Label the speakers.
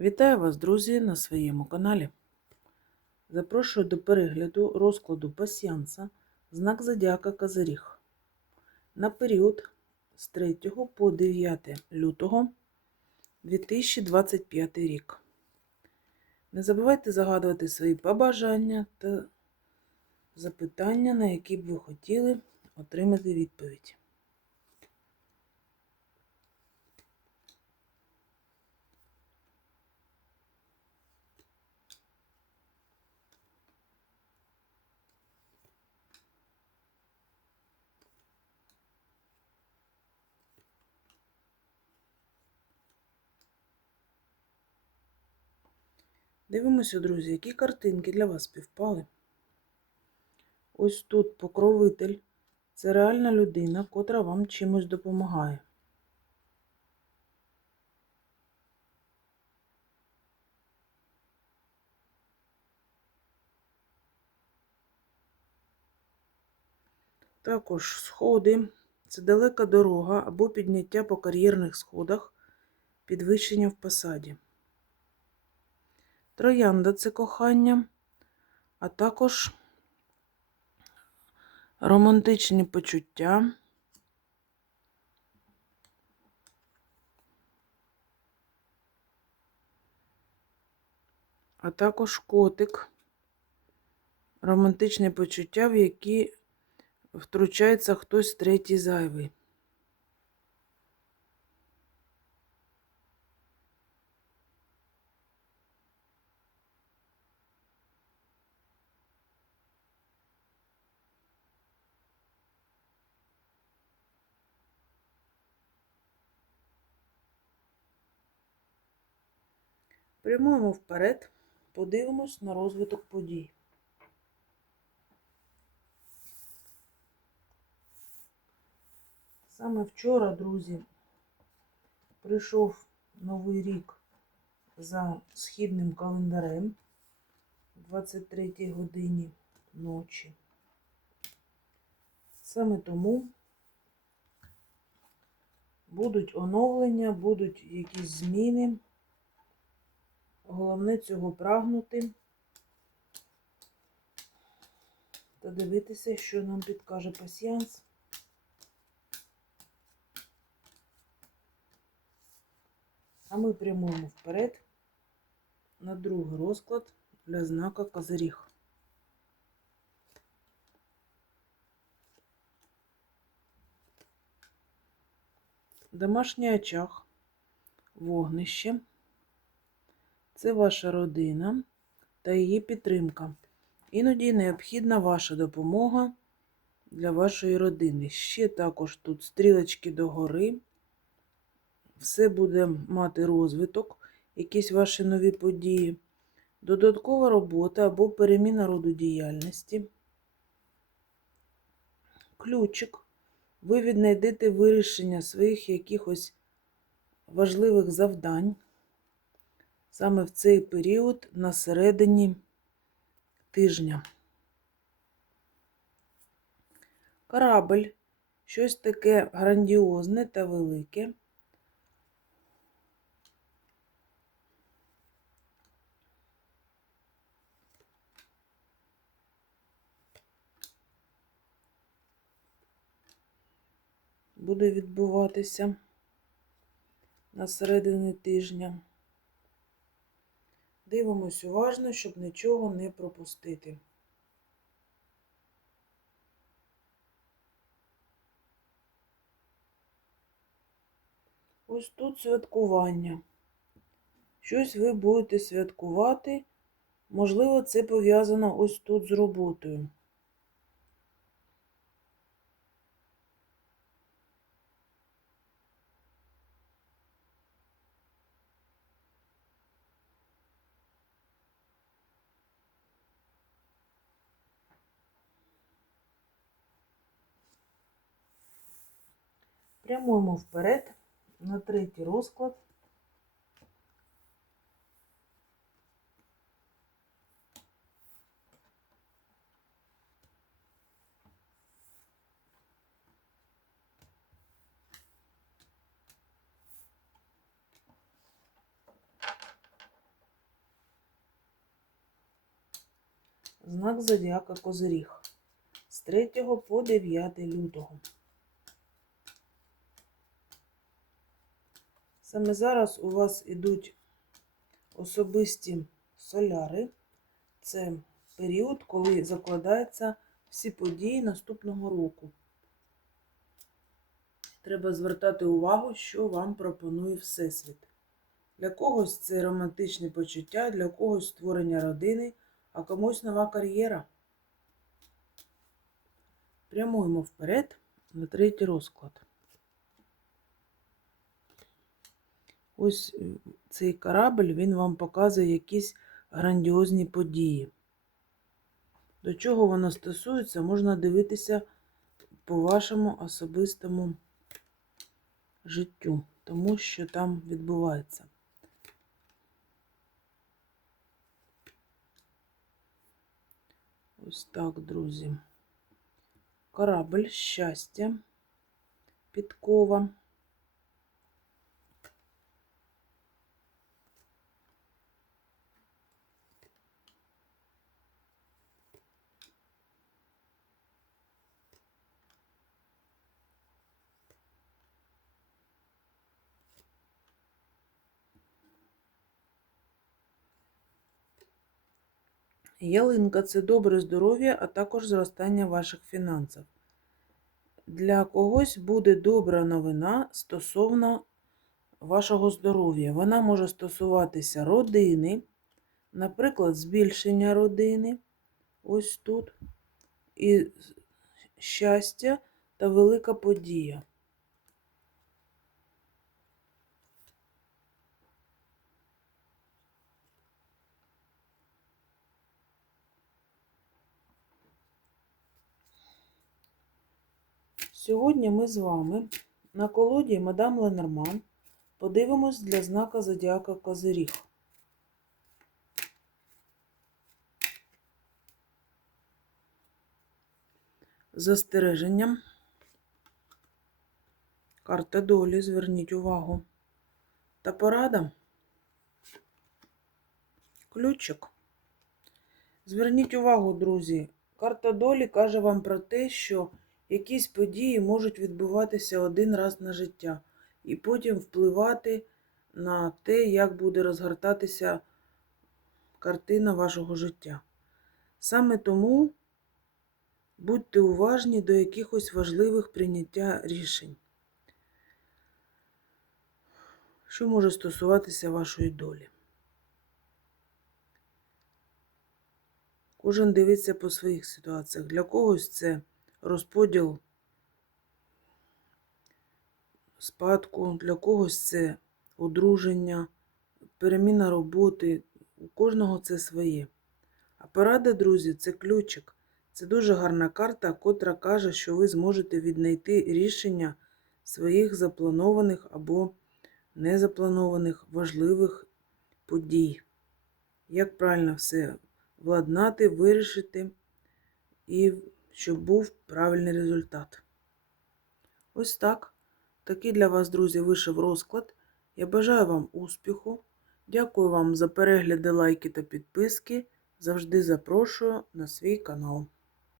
Speaker 1: Вітаю вас, друзі, на своєму каналі. Запрошую до перегляду розкладу пасіанса знак Зодіака Козиріг на період з 3 по 9 лютого 2025 рік. Не забувайте загадувати свої побажання та запитання, на які б ви хотіли отримати відповідь. Дивимося, друзі, які картинки для вас співпали. Ось тут покровитель. Це реальна людина, котра вам чимось допомагає. Також сходи це далека дорога або підняття по кар'єрних сходах, підвищення в посаді. Троянда це кохання, а також романтичні почуття. А також котик, романтичні почуття, в які втручається хтось третій зайвий. Прямуємо вперед, подивимось на розвиток подій. Саме вчора, друзі, прийшов новий рік за східним календарем о 23 годині ночі. Саме тому будуть оновлення, будуть якісь зміни. Головне цього прагнути та дивитися, що нам підкаже пасіянс. А ми прямуємо вперед на другий розклад для знака Козиріг. Домашній очаг, вогнище. Це ваша родина та її підтримка. Іноді необхідна ваша допомога для вашої родини. Ще також тут стрілочки догори. Все буде мати розвиток, якісь ваші нові події, додаткова робота або переміна роду діяльності. Ключик. Ви віднайдете вирішення своїх якихось важливих завдань саме в цей період на середині тижня. Корабль щось таке грандіозне та велике. Буде відбуватися на середині тижня. Дивимось уважно, щоб нічого не пропустити. Ось тут святкування. Щось ви будете святкувати. Можливо, це пов'язано ось тут з роботою. Прямуємо вперед на третій розклад. Знак зодіака Козиріг з 3 по 9 лютого. Саме зараз у вас ідуть особисті соляри. Це період, коли закладаються всі події наступного року. Треба звертати увагу, що вам пропонує Всесвіт. Для когось це романтичні почуття, для когось створення родини, а комусь нова кар'єра. Прямуємо вперед на третій розклад. Ось е, цей корабль, він вам показує якісь грандіозні події. До чого воно стосується, можна дивитися по вашому особистому життю, тому що там відбувається. Ось так, друзі. Корабль, щастя, підкова. Ялинка це добре здоров'я, а також зростання ваших фінансів. Для когось буде добра новина стосовно вашого здоров'я. Вона може стосуватися родини, наприклад, збільшення родини, ось тут, і щастя та велика подія. Сьогодні ми з вами на колоді Мадам Ленорман подивимось для знака Зодіака Козиріг. Застереженням. Карта долі, зверніть увагу. Та порада. Ключик. Зверніть увагу, друзі. Карта долі каже вам про те, що якісь події можуть відбуватися один раз на життя, і потім впливати на те, як буде розгортатися картина вашого життя. Саме тому будьте уважні до якихось важливих прийняття рішень, що може стосуватися вашої долі. Кожен дивиться по своїх ситуаціях. Для когось це розподіл спадку, для когось це одруження, переміна роботи. У кожного це своє. А порада, друзі, це ключик. Це дуже гарна карта, котра каже, що ви зможете віднайти рішення своїх запланованих або незапланованих важливих подій. Як правильно все владнати, вирішити і щоб був правильний результат. Ось так. Такий для вас, друзі, вийшов розклад. Я бажаю вам успіху. Дякую вам за перегляди, лайки та підписки. Завжди запрошую на свій канал.